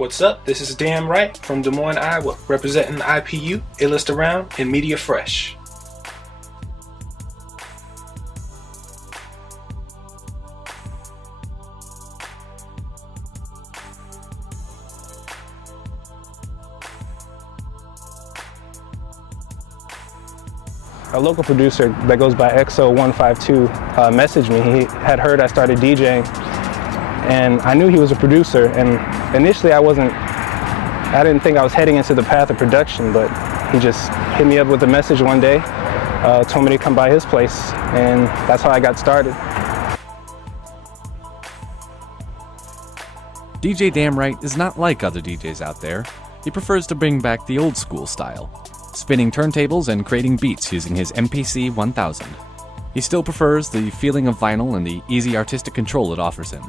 What's up? This is Damn Right from Des Moines, Iowa, representing IPU, Illest Around, and Media Fresh. A local producer that goes by XO152 messaged me. He had heard I started DJing, and I knew he was a producer, and initially I didn't think I was heading into the path of production, but he just hit me up with a message one day, told me to come by his place, and that's how I got started. DJ Damn Right is not like other DJs out there. He prefers to bring back the old school style, spinning turntables and creating beats using his MPC 1000. He still prefers the feeling of vinyl and the easy artistic control it offers him.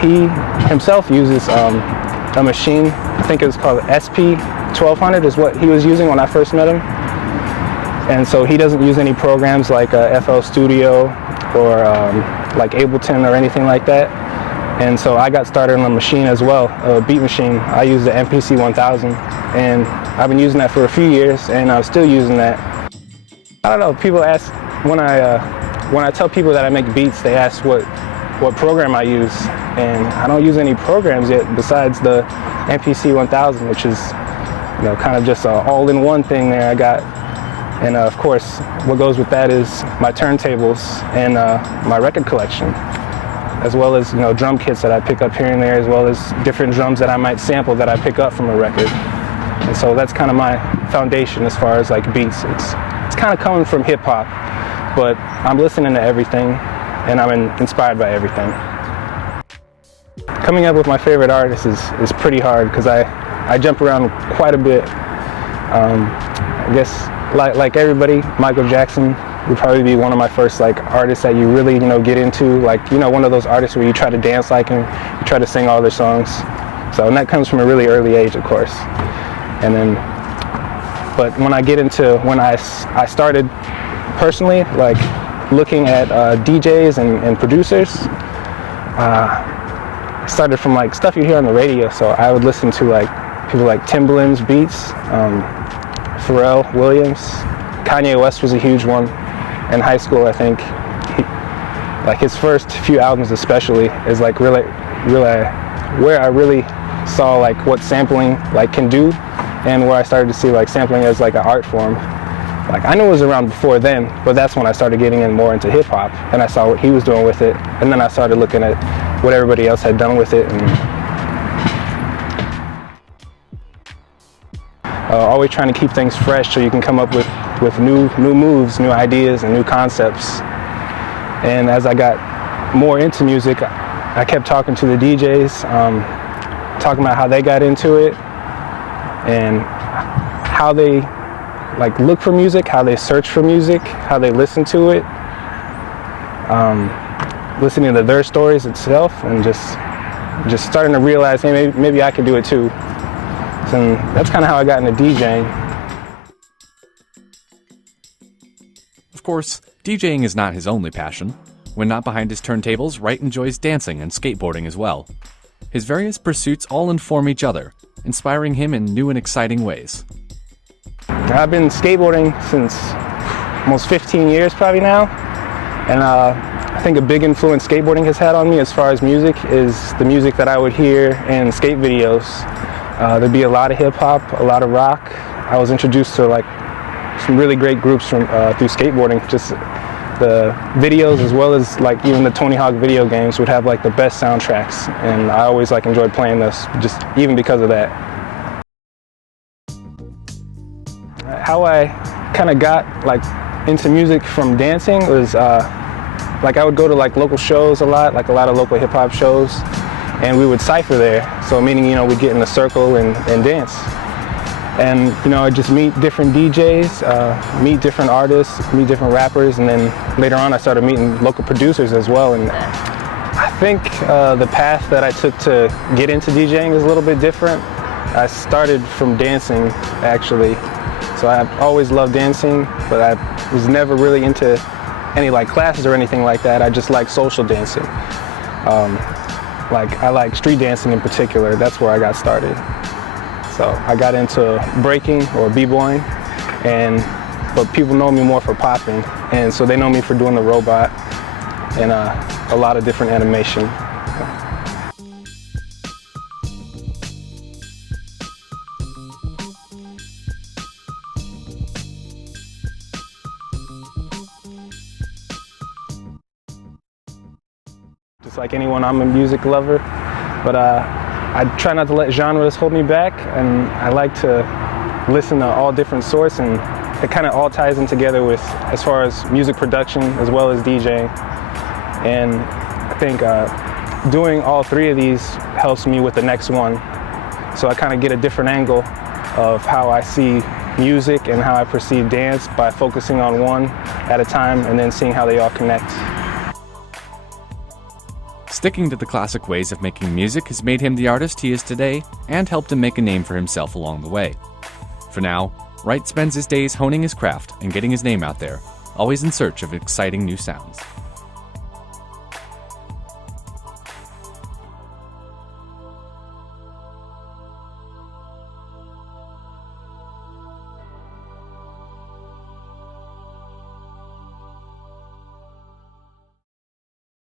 He himself uses a machine, I think it was called SP1200 is what he was using when I first met him. And so he doesn't use any programs like FL Studio or like Ableton or anything like that. And so I got started on a machine as well, a beat machine. I use the MPC 1000, and I've been using that for a few years, and I'm still using that. I don't know, people ask, when I tell people that I make beats, they ask what program I use, and I don't use any programs yet besides the MPC 1000, which is, you know, kind of just an all-in-one thing there I got. And of course, what goes with that is my turntables and my record collection, as well as, you know, drum kits that I pick up here and there, as well as different drums that I might sample that I pick up from a record. And so that's kind of my foundation as far as like beats. It's kind of coming from hip hop, but I'm listening to everything and I'm inspired by everything. Coming up with my favorite artists is pretty hard because I jump around quite a bit. I guess like everybody, Michael Jackson would probably be one of my first like artists that you really, you know, get into, like, you know, one of those artists where you try to dance like him, you try to sing all their songs. So, and that comes from a really early age, of course. And then, but when I get into, when I started personally, like looking at DJs and producers, I started from like stuff you hear on the radio. So I would listen to like people like Timbaland's beats, Pharrell Williams, Kanye West was a huge one. In high school, I think, like his first few albums especially is like really where I really saw like what sampling like can do, and where I started to see like sampling as like an art form. Like I knew it was around before then, but that's when I started getting in more into hip hop, and I saw what he was doing with it, and then I started looking at what everybody else had done with it, and always trying to keep things fresh so you can come up with new moves, new ideas, and new concepts. And as I got more into music, I kept talking to the DJs, talking about how they got into it and how they like look for music, how they search for music, how they listen to it, listening to their stories itself, and just starting to realize, hey, maybe I could do it too. And that's kind of how I got into DJing. Of course, DJing is not his only passion. When not behind his turntables, Wright enjoys dancing and skateboarding as well. His various pursuits all inform each other, inspiring him in new and exciting ways. I've been skateboarding since almost 15 years probably now, and I think a big influence skateboarding has had on me as far as music is the music that I would hear in skate videos. There'd be a lot of hip hop, a lot of rock. I was introduced to like some really great groups from through skateboarding. Just the videos, as well as like even the Tony Hawk video games, would have like the best soundtracks, and I always like enjoyed playing this, just even because of that. How I kind of got like into music from dancing was like I would go to like local shows a lot of local hip hop shows, and we would cypher there. So meaning, you know, we'd get in a circle and dance. And, you know, I'd just meet different DJs, meet different artists, meet different rappers, and then later on I started meeting local producers as well. And I think the path that I took to get into DJing is a little bit different. I started from dancing, actually. So I've always loved dancing, but I was never really into any like classes or anything like that. I just like social dancing. Like, I like street dancing in particular. That's where I got started. So I got into breaking or b-boying, but people know me more for popping, and so they know me for doing the robot and a lot of different animation. Just like anyone, I'm a music lover, but I try not to let genres hold me back, and I like to listen to all different sorts, and it kind of all ties in together with as far as music production as well as DJing. And I think doing all three of these helps me with the next one, so I kind of get a different angle of how I see music and how I perceive dance by focusing on one at a time and then seeing how they all connect. Sticking to the classic ways of making music has made him the artist he is today and helped him make a name for himself along the way. For now, Wright spends his days honing his craft and getting his name out there, always in search of exciting new sounds.